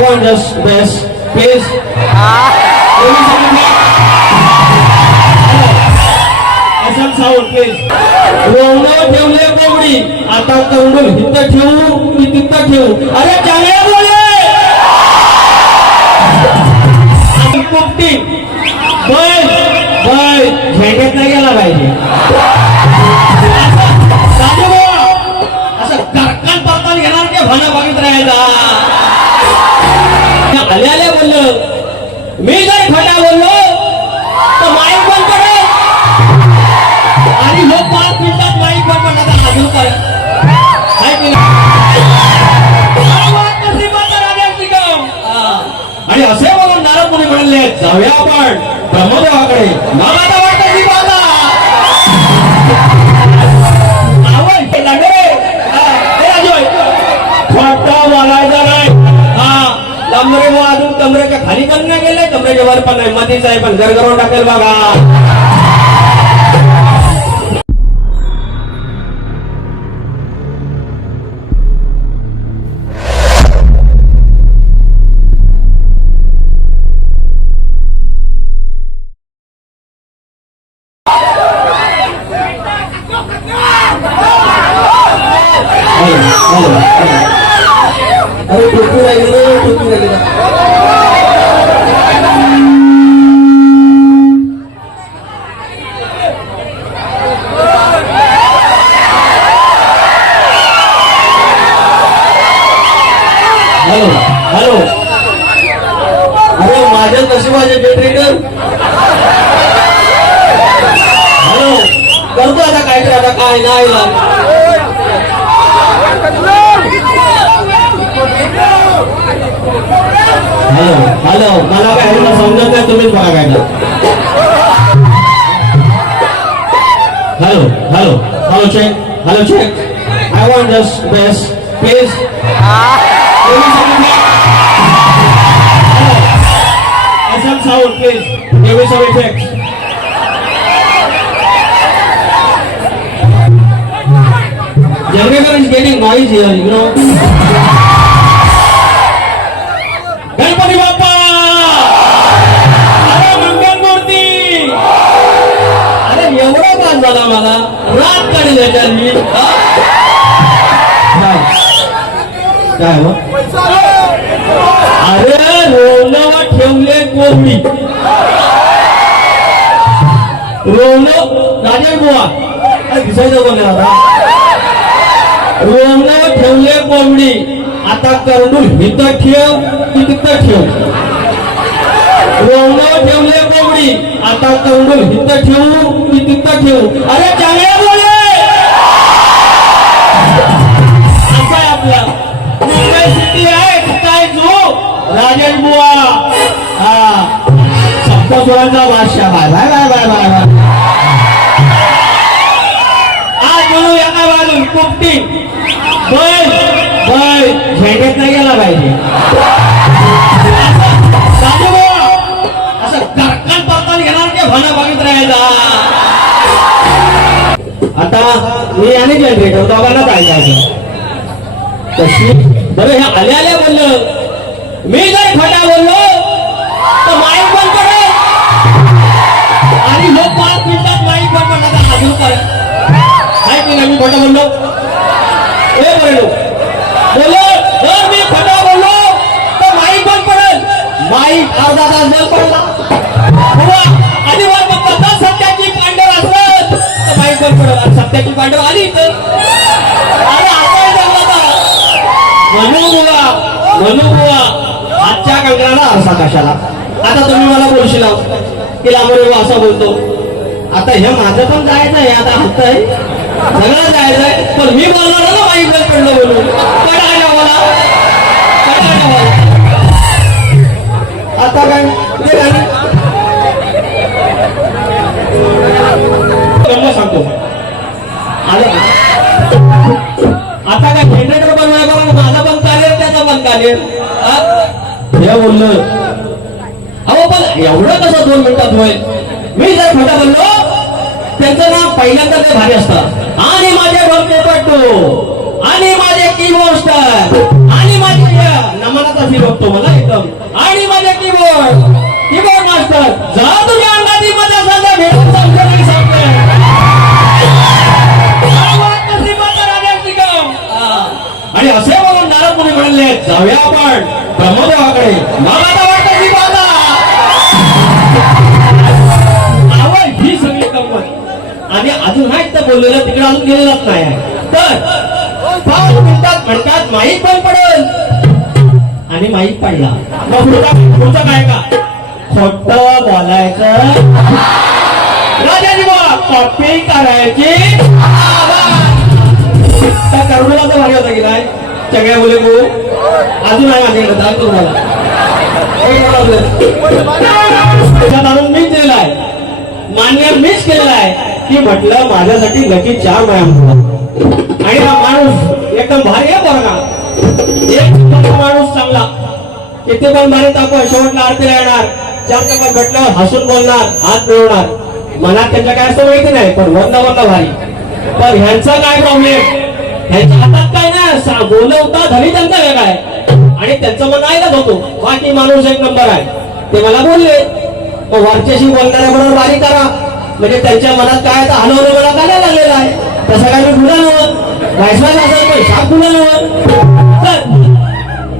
I want just best, please. असं sound please रोवण ठेवले कोंबडी. आता हित ठेवू की तिथं ठेवू. अरे चांगल्या बोले! पोपटी. झेंड्यात नाही गेला पाहिजे. असं करकन परतान घेणार ते भणा बघत राहायचा मी जर खोटा बोललो तर माईक बंद करेल आणि लोक पाच मिनिटात माईक बंद करतात अजून काय? आणि असे म्हणून नारद मुनी म्हणले जाऊया आपण ब्रह्मदेवाकडे. मग आता ती हे. नाही. हा. कमरे व अजून कमरेच्या खाली पण गेले? वर पण आहे मधीच आहे पण घर टाकेल बघा असं sound please give me some effect Generator is getting noise here, you know. Ganpati Bappa अरे मंगल मूर्ती अरे एवढा पास झाला मला रात काढी त्याच्यात मी? काय काय अरे रोवणं ठेवले कोंबडी रोवणं राजेश बुवा. काय दिसायचं कोण आता? रोवणं ठेवले कोंबडी. आता करडून हित ठेव की तिथं ठेव. रोवणं ठेवले कोंबडी. आता करडून हित ठेवू की तिथं ठेवू. अरे चांगल्या सप्तस्वरांचा बादशाह bye bye bye bye bye bye. आज म्हणू यांना बाजून कुपटी बैल बैल. झेंड्यात नाही गेला पाहिजे. असं करकन परतान घेणार ते भणा बघत राहायचा आता मी आणि जनरेटर दोघांना पाहिजे करायचं कशी? बरं हे आल्या आल्या बोललं. मी काय की नाही मी खोटा बोललो. ए बोललो. बोलो जर मी खोटा बोललो तर माईक बंद पडेल? माईक अर्धा तास बंद पडला आणि वर बघता सत्याची पांडव असत तर माईक बंद पडेल? आणि सत्याची पांडव आली तर अरे आता हे जमलं का? आजच्या कंकणाला असा कशाला? आता तुम्ही मला बोलशील की लांबरे असा बोलतो. आता हे माझं पण जायचं आहे आता हात आहे. सगळं जायचं पण मी बोलणार ना माईक बंद पडलं बोलून. काय ना. मला काय आता काय? ते गाणं. सांगतो. आता काय जनरेटर बनवाय बघा माझा पण चालेल त्याचा पण चालेल हे बोललं. अहो पण एवढं कसं दोन मिनिटात होईल? मी जर खोटा बोललो त्यांचं नाव पहिल्यांदा ते भारी असतात आणि माझे भक्त पटतो आणि माझे कीबोर्ड आणि माझे नमनाचा फी बघतो मला एकदम. आणि माझे कीबोर्ड कीबोर्ड मास्टर जा तुझ्या अंगाची मजा सांगा भेटून सांगतो नाही सांगतो आणि असे म्हणून नारद मुनी म्हणले जाऊया आपण ब्रह्मदेवाकडे मला अजून हा तर बोललेलं तिकडे अजून गेलेलाच नाही आहे. तर पाच मिनिटात म्हणतात माहीत पण पडल. आणि माहीत पडला. मग पुढचा पुढचं काय का? खोट बोलायचं. राजाजी बा कॉपी करायची. त्या करुणाचा भारी होता की नाही? सगळ्या मुले गो अजून आहे माझ्याकडे दान तुम्हाला. त्याच्यात आणून मीच दिलेला आहे. मान्य मीच केलेला आहे. की म्हटलं माझ्यासाठी लकी चार मॅम म्हणून. आणि हा माणूस एकदम भारी आहे बरं का? एक माणूस चांगला. किती पण भारी तापं शेवटला आरतीला येणार. चार चपात भेटल्यावर हसून बोलणार हात मिळवणार. मनात त्यांच्या काय असं माहिती नाही पण वरला वरला भारी. पण ह्यांचा काय प्रॉब्लेम ह्यांच्या हातात काय नाही बोलवता धरी त्यांचा वेगळा आहे आणि त्यांचं मन ऐकत होतो बाकी माणूस एक नंबर आहे. ते मला बोलले. वरच्याशी बोलणाऱ्या बरोबर बारी करा. म्हणजे त्यांच्या मनात काय आता हलवलं मला काय लागलेलं आहे? तसं काय मी गुन्हा नव्हत वायसवास असेल पण साप गुन्हा नव्हत तर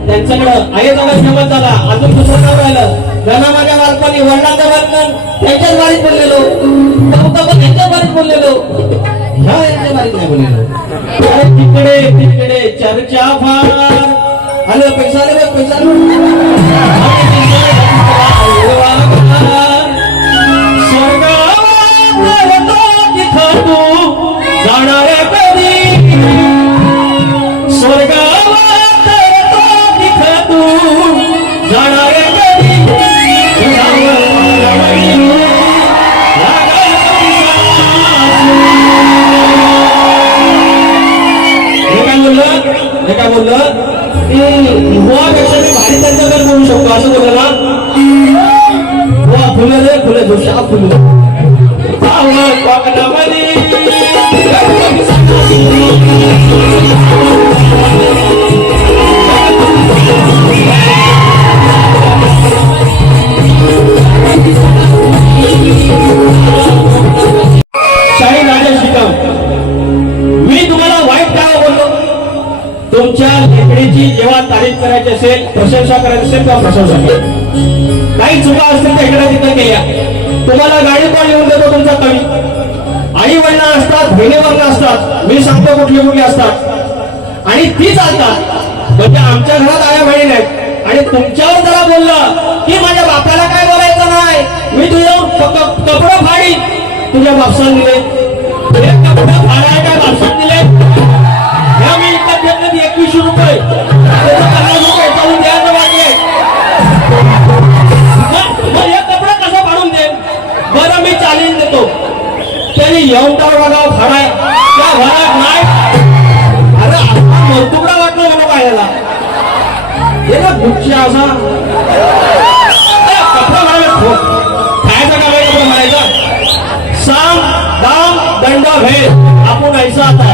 त्यांच्याकडं आहे जवळ क्षमत झाला अजून दुसरं नाव राहिलं. ज्यांना माझ्या बालपणी वडिलांच्या वर्णन त्यांच्याच बारीत बोललेलो. कौतुक पण त्यांच्याच बारीत बोललेलो. ह्या यांच्या बारीत नाही बोललेलो. तिकडे तिकडे चर्चा फार. आले पैसा आले पैसा करायची असेल प्रशंसा करायची असेल तेव्हा प्रशंसा करा काही चुका असतील त्या इकडे तिकडे केल्या. तुम्हाला गाडी पण येऊन देतो तुमचा कवी? आई वडिला असतात बहिणी वर्ण असतात मी सांगतो कुठले कुठले असतात. आणि ती चालतात. म्हणजे आमच्या घरात आया बहिणी नाहीत आणि तुमच्यावर जरा बोललं की माझ्या बापाला काय बोलायचं नाही? मी तुझं कपडं फाडी. तुझ्या बापसान दिले. तुझ्या कपडं फाडायला काय बापसान दिले. ह्या मी इकडे घेतलं एकवीसशे रुपये. द्यायचं मग हे मी चालीन देतो येऊन तर बघा फाडाय त्या घरात नाही अरे आता मरतुकडा वाटलं मला पाहायला हे ना गुच्ची असा कपडा म्हणाले खायचा का नाही कपडा म्हणायचा दाम दंड भेद. आपण ऐसा आता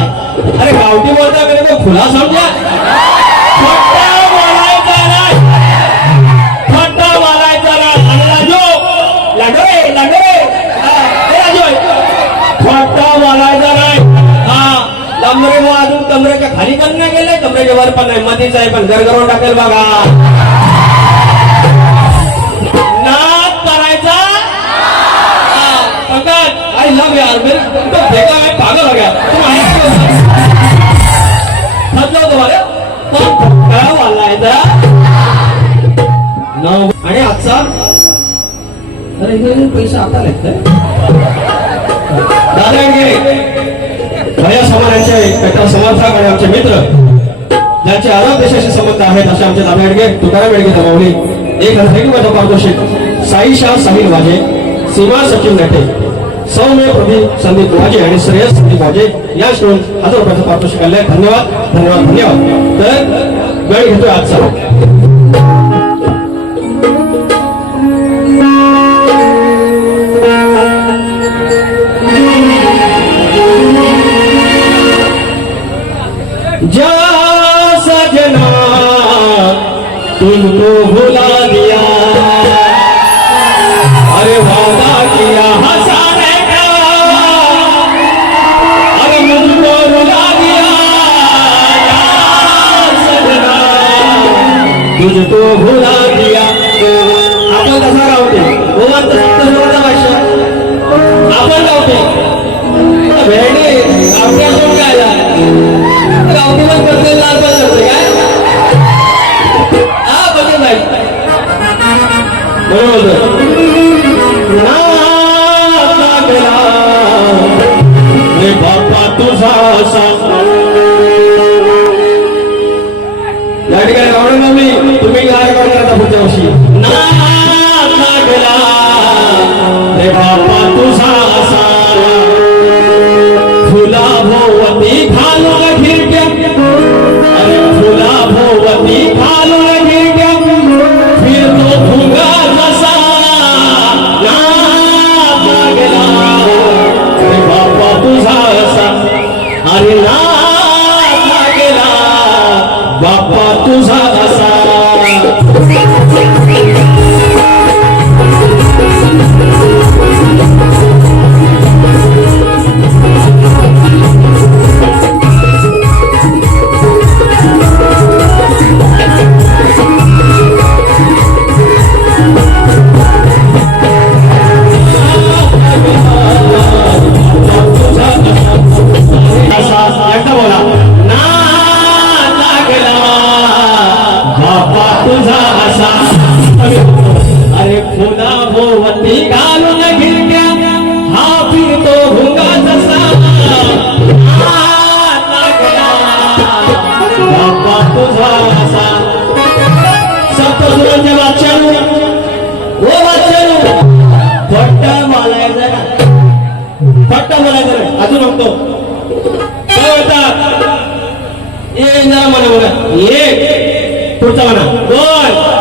अरे गावठी बोलता मेरे को खुला समजा. कमरे मग कमरेच्या खाली पण नाही गेले कमरेच्या वर पण नाही आहे पण गरगरून टाकेल बघा. अरे इथे आता लागतंय भया समाजाचे कट्टर समर्थक आणि आमचे मित्र ज्यांचे अरब देशाशी संबंध आहेत असे आमचे दादा अडगे तुकाराम अडगे दमावली एक हजार रुपयाचं साई शाह साहिल वाजे सीमा सचिन नटे सौम्य प्रदीप संदीप वाजे आणि श्रेयस संदीप वाजे या श्रोन हजार रुपयाचं पारितोषिक आले धन्यवाद धन्यवाद धन्यवाद. तर वेळ घेतोय आजचा. povo बापा तुझा या ठिकाणी गावडं मी तुम्ही काय करणार आता पुढच्या वर्षी. नाचा एक पुढचा म्हणा दोन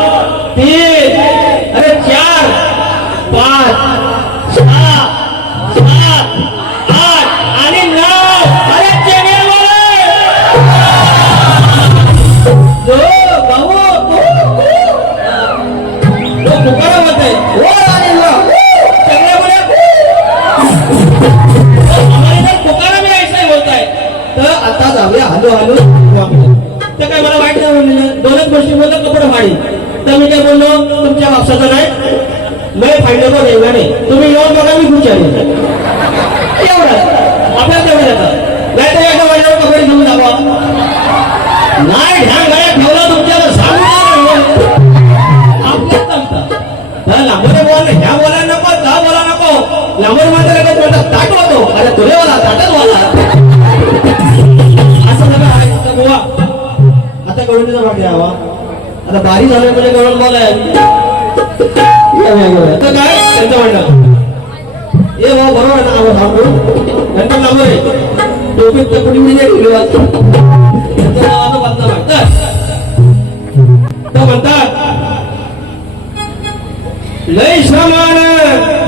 मी बोललो? तुमच्या बापसाचं नाही. लय फायदे पण एवढा नाही तुम्ही येऊन बघा मी खुश आहे एवढं आपल्याला तेवढं जातं नाही तर एका वाड्यावर कपडे घेऊन जावा नाही ध्यान गाड्या ठेवलं तुमच्यावर सांगू आपल्यात जमतं लांबोरे बोल ह्या बोला नको जा बोला नको. लांबोरे मध्ये लगेच तुला ताट होतो अरे तुले बोला ताटच बोला असं नका आहे आता गोवा. आता गवळणीचा भाग आता बारी झालं म्हणजे गवळण बॉल आहे काय? त्यांचं म्हणणं. ए भाऊ बरोबर आहे ना आवाज थांबू नंतर आहे. टोपीत तर मी नाही ठेवली वाचतो म्हणतात लय श्रमाण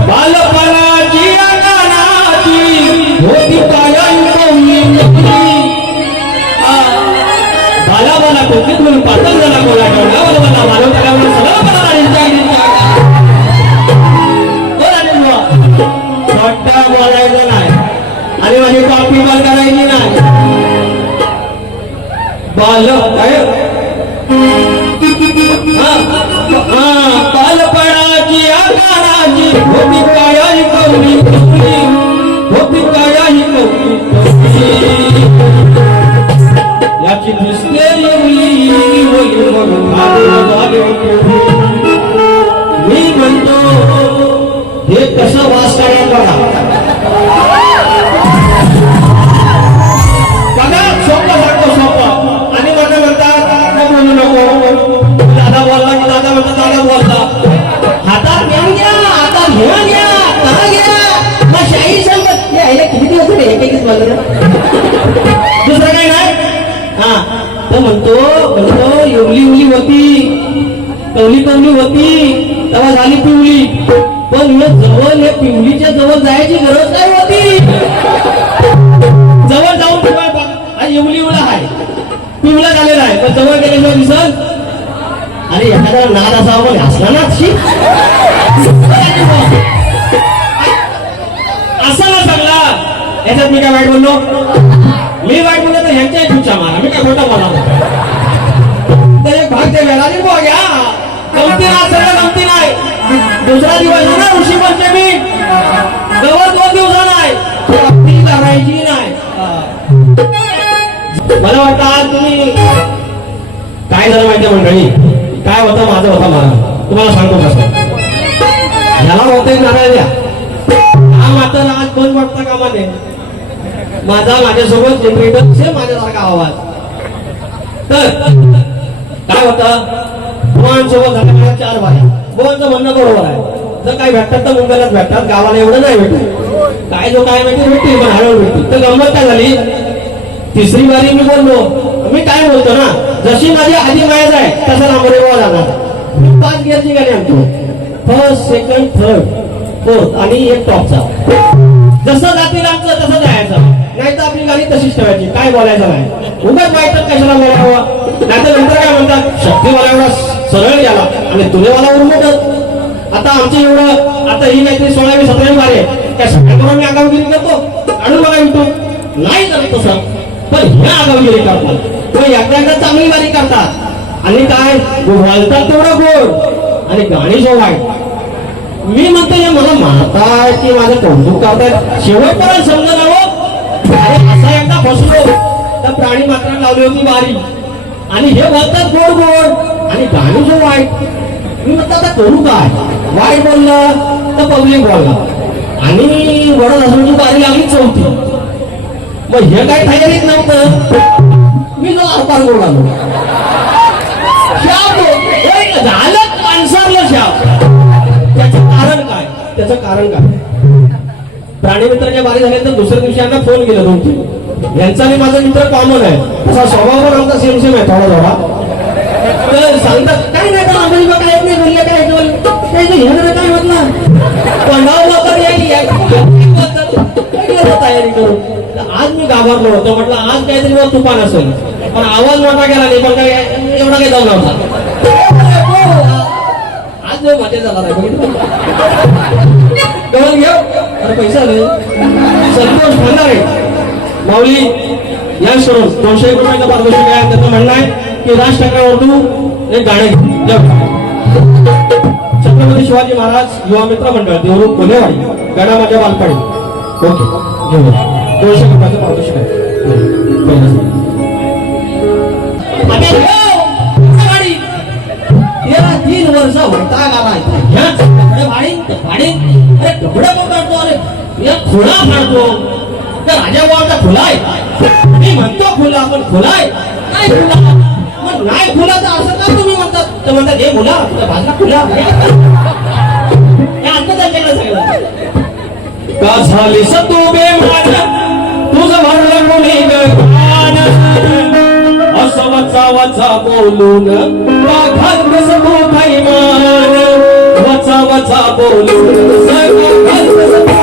बालपणाची अंगणाची होती मला मला कोकीत म्हणून पातळ झाला कोणा ठेवला मला मला मानव त्याला म्हणून सगळं मला राणींच्या आईच्या बोलायचं नाही. आणि माझी कॉपी पण करायची नाही. बाल काय बालपणाची आकाराची. होती काय कवली होती काय याची दिसते येवली होली म्हणून अरे नाद हसला ना असा ना चांगला याच्यात मी काय वाईट बोललो? मी वाईट बोललो तर ह्यांच्या खुर्च्या मारा. मी काय खोटा बोला तर एक भाग ते वेळा बघ घ्या गमती ना सगळं गमती नाही. दुसरा दिवस ना ऋषी पंचमी. जवळ दोन दिवसा नाही गमती करायची नाही. मला वाटतं आज तुम्ही काय झालं माहिती मंडळी? काय होतं माझं होता महाराज तुम्हाला सांगतो कसं ह्याला होते नारळ द्या हा मात्र आज बंद वाटता कामा नये माझा माझ्यासोबत जनरेटर सेम माझ्यासारखा आवाज. तर काय होतं? भुवांसोबत झाल्या माझ्या चार बाया. भुवांचं म्हणणं बरोबर आहे. जर काय भेटतात तर मुंबईलाच भेटतात. गावाला एवढं नाही भेटत. काय जो काय माहिती भेटतील पण हळूहळू भेटतील. तर गंमत काय झाली? तिसरी बारी मी बोललो. मी काय बोलतो ना? जशी माझी आधी मायाच आहे तसा रामरेवा जाणार मी पाच गिअर गाडी आणतो. फर्स्ट सेकंड थर्ड फोर्थ आणि एक टॉपचा जसं जातील आमचं तसं जायचं. नाही तर आपली गाडी तशीच ठेवायची. काय बोलायचं नाही. उगाच वाईट कशाला बोलावं? नाही तर नंतर काय म्हणतात? शक्तीवाला एवढा सरळ गेला आणि तुलेवाला उरमटत. आता आमचं एवढं आता ही काहीतरी सोळावी सतरावी मारे त्या सगळ्यांकडून मी आगावगिरी करतो. आणून बघा युट्यूब नाही झालं तसं. पण ह्या आगावगिरी करतात तो एकदा एकदा चांगली वारी करतात. आणि काय? घालतात तेवढं गोड. आणि गाणी जो वाईट मी म्हणतो हे मला मारताय की माझं कौतुक करतायत शेवटपर्यंत समजा ना हो असा एकदा फसलो तर प्राणी मात्र लावली होती बारी आणि हे बोलतात गोड गोड. आणि गाणी जो वाईट मी म्हणतो आता करू काय? वाईट बोललं तर पब्लिक बोलला. आणि वडद असून बारी लागली चौथी मग हे काय तयारीत नव्हतं? मी जो आरपार करून आलो झालं माणसाला शाप त्याचं कारण काय? त्याचं कारण काय? प्राणीमित्राच्या बारी झाल्यानंतर दुसऱ्या दिवशी आम्ही फोन केला दोन तीन. यांचा आणि माझा मित्र कॉमन आहे. तसा स्वभाव पण आमचा सेम सेम आहे थोडा थोडा. तर सांगतात काय नाही का आम्हाला काय नाही म्हणलं काय काय काय म्हटलं पंडाव लोक पूर्ण तयारी करून आज मी घाबरलो होतो. म्हटलं आज काहीतरी वर तुफान असेल. पण आवाज मोठा केला नाही पण काय एवढा काही जाऊ नव्हता. आज जो मजा झाला नाही घेऊ. अरे पैसा संतोष भंडारे माऊली या सोडून. दोनशे एक रुपयाचा पारितोषिक आहे. त्याचं म्हणणं आहे की राज ठाकरेवर तू एक गाणं छत्रपती शिवाजी महाराज युवा मित्र मंडळ देवरूप कोलेवाडी गणा माझ्या बालपाडी ओके घेऊ दोनशे रुपयाचं पारितोषिक आहे तीन वर्ष वैताग आला ह्याच कपडे अरे कपडे कोण काढतो अरे या खुला फाडतो त्या राजा बाबाचा खुला आहे मी म्हणतो खुला पण खुला आहे नाही खुला मग नाही खुला तर असं का तुम्ही म्हणतात तर म्हणतात हे मुला तुझ्या भाजला खुला का झाली सतू बेमान? तुझ भरलं मुली गान असं वचा वचा बोलून का वचा वचा बोलून घालत सतू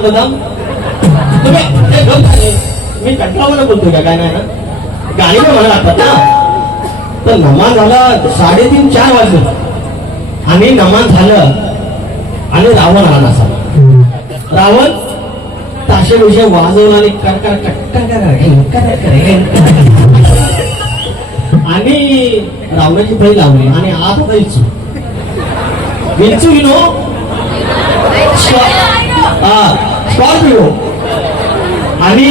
आपलं नाव तुम्ही मी बोलतो का काय नाही ना आता ना तर नमाज झाला साडेतीन चार वाजले आणि नमाज झालं आणि रावण आला असा रावण ताशे विषय वाजवला आणि आणि रावणाची बैल लावली आणि आज बैलचू विचू नो स्कॉर्पिओ आणि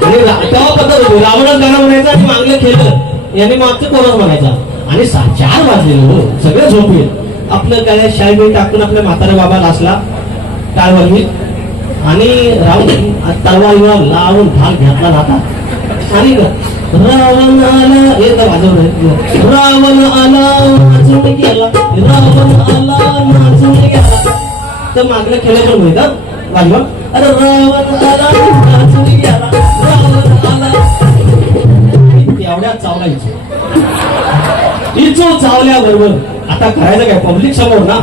म्हणजे तेव्हा पद्धत होती. रावणात गाणं म्हणायचं आणि मागलं केलं याने मागचं कोणच म्हणायचा? आणि चार वाजलेलं हो सगळे झोपेल आपलं काय शाळेत टाकून आपल्या म्हातारा बाबा असला टाळवली आणि रावण तलवार लावून ढाल घातला जाता. आणि रावण आला हे तर वाजवलं रावण आला नाचून गेला. रावण आला नाचून गेला. तर मागलं केलं पण माहीत हं? अरे रावण आला नाचून गेला रावण तेवढ्या चावलायची. इचू चावल्याबरोबर आता करायचं काय? पब्लिक समोर ना?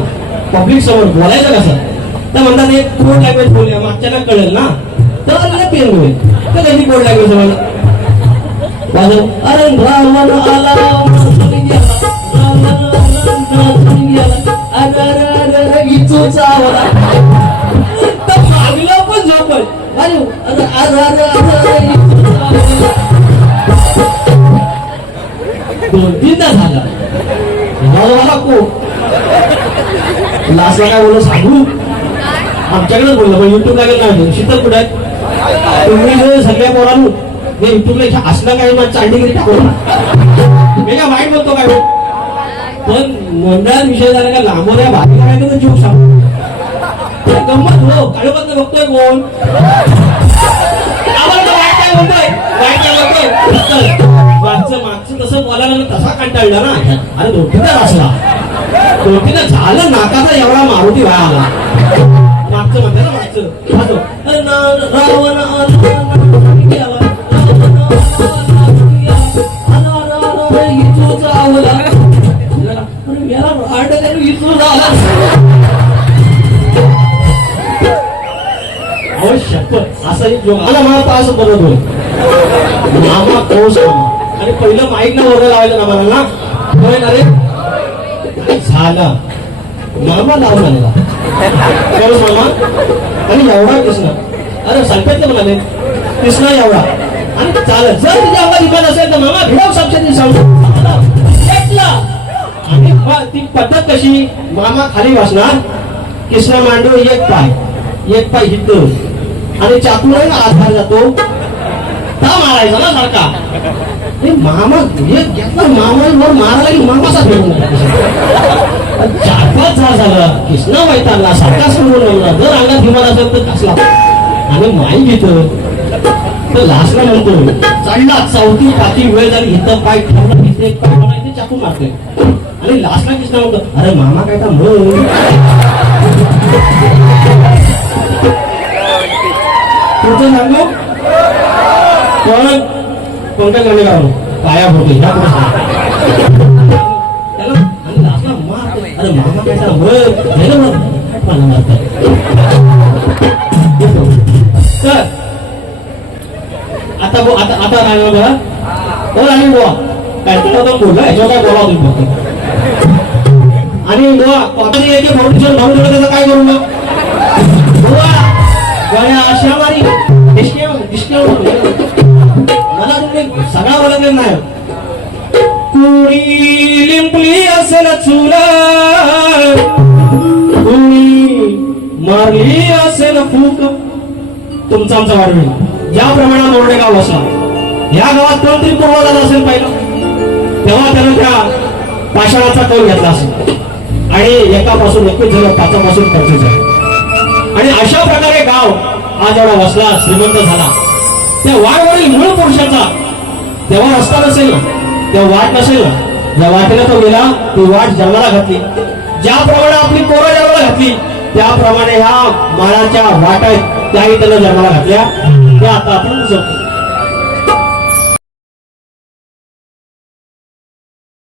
पब्लिक समोर बोलायचं कसं? तर म्हणतात एक कोड लँग्वेज बोलूया मागच्याला कळेल ना? तर आपल्याला पेन होईल तर त्यांनी कोड लँग्वेज म्हणा वाजव अरे रावण आला नाचून आला रावण आला, नाचून अरे, पण झोपल अरे, दोन तीनदा झाला. को लास्टला काय बोल सांगू आमच्याकडे बोललं पण युट्यूब लागेल नाही. शीतल कुठे आहे? तुम्ही जे सगळ्या पोरांनो युट्यूबला असलं काही माझी चांडीगिरी टाकू. मी काय वाईट बोलतो काय? पण मंडळात विषय झाला का लांबोऱ्या भारी लागायचं तर जीव सांग गंमत हो काळोबात बघतोय कोण मागचं मागचं तसं बोलायला तसा कंटाळला ना अरे दोघीनं असला दोघीनं झालं नाकाचा एवढा मारुती व्हाय आला मागचं म्हणते ना मागचं रावण याला इथून हो, शपथ. असा एक जोक आला मला असं होय मामा कोस मामा आणि पहिलं माईक ना वगैरे लावायचं ना मला ना? होय ना रे? झाला. झालं मामा लावून आलेला. खरंच मामा आणि एवढा कृष्ण. अरे सांगतात म्हणाले. कृष्णा एवढा. आणि चालत जर तुझ्या आवाज इकडे असेल तर मामा भिडव साक्षात सांगतो आणि प- ती पद्धत कशी? मामा खाली वाचणार कृष्ण मांडू एक पाय. एक पाय हिथं आणि चाकूला आधार जातो. का मारायचा ना सारखा. मामा एक घेतला मामा वर मारायला की मामाचा फेकून चारपाच झाड झालं. कृष्णा वैतांना सारखा समोर जर अंगात हिमाला असेल तर कसला. आणि माई घेतं तर लास्टला म्हणतो चालला चौथी पाचवी वेळ झाली इथं पाय ठेवला तिथे एक पाय ठेवला इथे चाकू मारते आणि लास्टला कृष्णा म्हणतो अरे मामा काय का म्हण. पुढचं सांगू कोण? पंकज गांधीगाव पाया भरतो ह्या पुढे त्याला आणि लास्टला मारतो. अरे मामा काय का मग हे तर आता बो- आता आता राहिलो बघा हो राणी बुवा काय तुला तर बोलला याच्यावर काय बोलावं तुम्ही फक्त? आणि बुवा कॉटन याचे फाउंडेशन भरून दिलं त्याचं काय करू मग? बुवा गळ्या अशा मारी डिस्के डिस्के मला तुम्ही सगळा बोलत नाही कुणी लिंपली असेल चुला. कुणी मारली असेल फूक. तुमचा आमचा वाढवेल ज्या प्रमाणात ओरडे गाव असला या गावात कोणतरी पूर्वजात असेल पहिला? तेव्हा त्यानं त्या पाषाणाचा कौल घेतला असेल. आणि एकापासून एकवीस झालं पाचापासून पंचवीस झालं आणि अशा प्रकारे गाव आज एवढा वसला श्रीमंत झाला त्या वाढवरील मूळ पुरुषाचा तेव्हा रस्ता नसेल ना तेव्हा वाट नसेल ना ज्या वाटेला तो गेला ती वाट जन्माला घातली. ज्याप्रमाणे आपली कोरा जन्माला घातली त्याप्रमाणे ह्या माळाच्या वाटा त्याही त्यानं जन्माला घातल्या. आता आपण जगतो